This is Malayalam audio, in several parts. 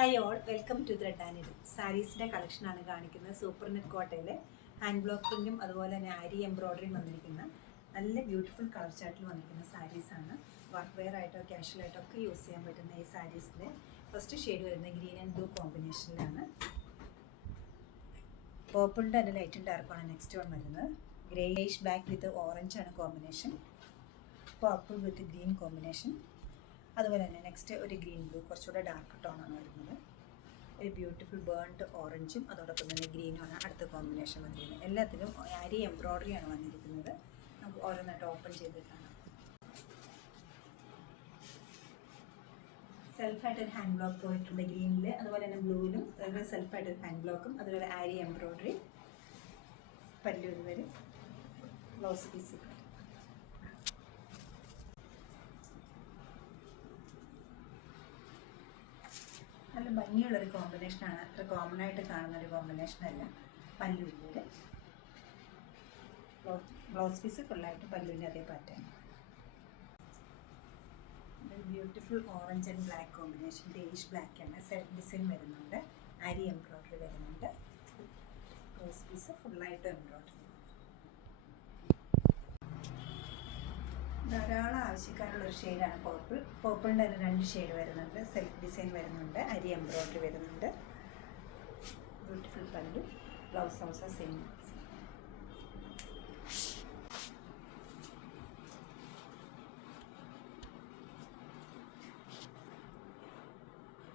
Hi all, welcome to thread and needle. സാരീസിൻ്റെ കളക്ഷനാണ് കാണിക്കുന്നത്. സൂപ്പർ നെറ്റ് കോട്ടയിൽ ഹാൻഡ് ബ്ലോക്ക് പ്രിൻറ്റും അതുപോലെ തന്നെ ആരി എംബ്രോയ്ഡറിയും വന്നിരിക്കുന്ന നല്ല ബ്യൂട്ടിഫുൾ കളർ ചാർട്ടിൽ വന്നിരിക്കുന്ന സാരീസാണ്. വർക്ക് വെയർ ആയിട്ടോ ക്യാഷ്വൽ ആയിട്ടോ ഒക്കെ യൂസ് ചെയ്യാൻ പറ്റുന്ന ഈ സാരീസിൻ്റെ ഫസ്റ്റ് ഷെയ്ഡ് വരുന്നത് ഗ്രീൻ ആൻഡ് ബ്ലൂ കോമ്പിനേഷനിലാണ്. പേർപ്പിളിൻ്റെ തന്നെ ലൈറ്റും ഡാർക്കാണ് നെക്സ്റ്റ് വൺ വരുന്നത്. ഗ്രേയിഷ് ബ്ലാക്ക് വിത്ത് ഓറഞ്ച് ആണ് കോമ്പിനേഷൻ. പർപ്പിൾ വിത്ത് ഗ്രീൻ കോമ്പിനേഷൻ. അതുപോലെ തന്നെ നെക്സ്റ്റ് ഒരു ഗ്രീൻ ബ്ലൂ, കുറച്ചുകൂടെ ഡാർക്ക് ടോണാണ് വരുന്നത്. ഒരു ബ്യൂട്ടിഫുൾ ബേൺഡ് ഓറഞ്ചും അതോടൊപ്പം തന്നെ ഗ്രീനുമാണ് അടുത്ത കോമ്പിനേഷൻ വന്നിരിക്കുന്നത്. എല്ലാത്തിലും ആരി എംബ്രോയ്ഡറി ആണ് വന്നിരിക്കുന്നത്. നമുക്ക് ഓരോന്നായിട്ട് ഓപ്പൺ ചെയ്ത് കാണാം. സെൽഫായിട്ടൊരു ഹാൻഡ് ബ്ലോക്ക് പോയിട്ടുണ്ട് ഗ്രീനിൽ, അതുപോലെ തന്നെ ബ്ലൂവിലും അതുപോലെ സെൽഫായിട്ടൊരു ഹാൻഡ് ബ്ലോക്കും അതുപോലെ ആരി എംബ്രോയ്ഡറി. പല്ലു വരെ ബ്ലൗസ് പീസ്. നല്ല ഭംഗിയുള്ളൊരു കോമ്പിനേഷനാണ്. അത്ര കോമൺ ആയിട്ട് കാണുന്നൊരു കോമ്പിനേഷനല്ല. പല്ലുവിൻ്റെ ബ്ലൗസ് പീസ് ഫുള്ളായിട്ട് പല്ലുവിൻ്റെ അതേ pattern. Beautiful orange and black combination. Dash black ആണ്. സെൽഫ് ഡിസൈൻ വരുന്നുണ്ട്. ആരി എംബ്രോയ്ഡറി വരുന്നുണ്ട്. ബ്ലൗസ് പീസ് ഫുള്ളായിട്ട് എംബ്രോയ്ഡറി. ധാരാളം ആവശ്യക്കാരുള്ളൊരു ഷെയ്ഡാണ് പേർപ്പിൾ. പേർപ്പിളിൻ്റെ തന്നെ 2 ഷെയ്ഡ് വരുന്നുണ്ട്. സെൽഫ് ഡിസൈൻ വരുന്നുണ്ട്. അരി എംബ്രോയ്ഡറി വരുന്നുണ്ട്. ബ്യൂട്ടിഫുൾ പല്ലു. Blouse also same.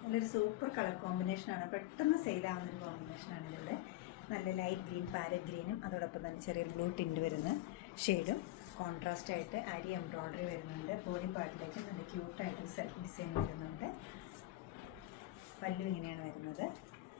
നല്ലൊരു സൂപ്പർ കളർ കോമ്പിനേഷനാണ്. പെട്ടെന്ന് സെയിലാവുന്നൊരു കോമ്പിനേഷനാണ് ഇതിവിടെ. നല്ല ലൈറ്റ് ഗ്രീൻ, പാരറ്റ് ഗ്രീനും അതോടൊപ്പം തന്നെ ചെറിയൊരു ബ്ലൂ ടിൻറ്റ് വരുന്ന ഷെയ്ഡും. കോൺട്രാസ്റ്റ് ആയിട്ട് ആരി എംബ്രോയ്ഡറി വരുന്നുണ്ട്. ബോഡി പാർട്ടിലേക്ക് നല്ല ക്യൂട്ടായിട്ട് സെൽഫ് ഡിസൈൻ വരുന്നുണ്ട്. പല്ലു ഇങ്ങനെയാണ് വരുന്നത്.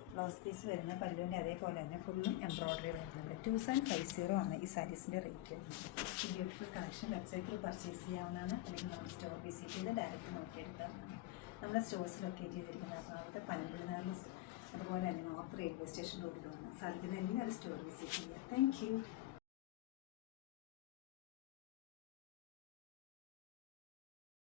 ബ്ലൗസ് പീസ് വരുന്ന പല്ലുവിൻ്റെ അതേപോലെ തന്നെ ഫുള്ളും എംബ്രോയ്ഡറി വരുന്നുണ്ട്. 2750 ആണ് ഈ സാരീസിൻ്റെ റേറ്റ് വരുന്നത്. ഈ ബ്യൂട്ടിഫുൾ കളക്ഷൻ വെബ്സൈറ്റിൽ പർച്ചേസ് ചെയ്യാവുന്നതാണ്. അല്ലെങ്കിൽ നമ്മൾ സ്റ്റോർ വിസിറ്റ് ചെയ്ത് ഡയറക്റ്റ് നോക്കിയെടുക്കാവുന്നതാണ്. നമ്മുടെ സ്റ്റോഴ്സ് ലൊക്കേറ്റ് ചെയ്തിരിക്കുന്ന എറണാകുളത്ത് പനമ്പള്ളിനാട്, അതുപോലെ തന്നെ നോർത്ത് റെയിൽവേ സ്റ്റേഷൻ റോഡിലാണ്. സാധിക്കുന്ന എല്ലാവരും സ്റ്റോർ വിസിറ്റ് ചെയ്യുക. Thank you.